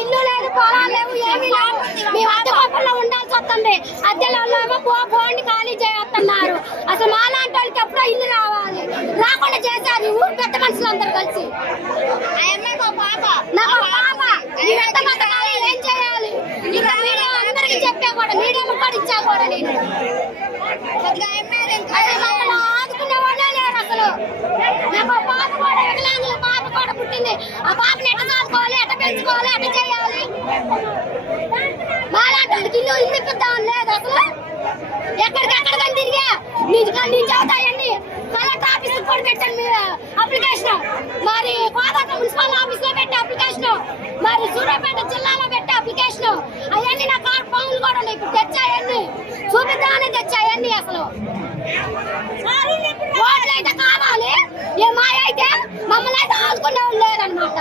ఇల్లు లేదు, పొలాలు లేవు, ఏమీ లేవు. మేము అద్దె కొప్పల్లో ఉండాల్సి వస్తుంది. అద్దెలలో పోండి ఖాళీ చేస్తున్నారు. అసలు మాలాంటి వాళ్ళకి ఎప్పుడో ఇల్లు రావాలి, రాకుండా చేశారు ఈ ఊరు పెద్ద మనుషులందరూ కలిసి. నాకు పాప ఏం చేయాలి? ఇంకా మీడియా అందరికి చెప్పా కూడా, మీడియాలో కూడా ఇచ్చా కూడా నేను. అసలు ఆదుకునే వాళ్ళే లేరు అసలు. నాకు పాప కూడా వికలాంగుల పాప కూడా పుట్టింది. ఆ పాపని ఎట్ట చదువుకోవాలి, ఎట్ట పెంచుకోవాలి, ఎట్ట చేయాలి? మాలాంటి వాళ్ళకి ఇల్లు ఇప్పిద్దామని లేదు అసలు. ఎక్కడికెక్కడ తిరిగా నీ చదువుతాయండి. కలెక్టర్ ఆఫీస్ కూడా పెట్టాను మీరు అప్లికేషన్, మరి కోదాట మున్సిపల్ ఆఫీస్ లో పెట్టి అప్లికేషన్, మరి సూర్యాపేట జిల్లాలో పెట్టి అప్లికేషన్. అవన్నీ నా కార్డు ఫోన్లు కూడా ఉన్నాయి. ఇప్పుడు తెచ్చాయన్ని చూపిద్దామని తెచ్చాయన్ని. అసలు ఓట్లు అయితే కావాలి, ఏ మాయ అయితే మమ్మల్ని అయితే ఆదుకునే వాళ్ళు లేరనమాట.